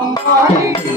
అమ్మాయి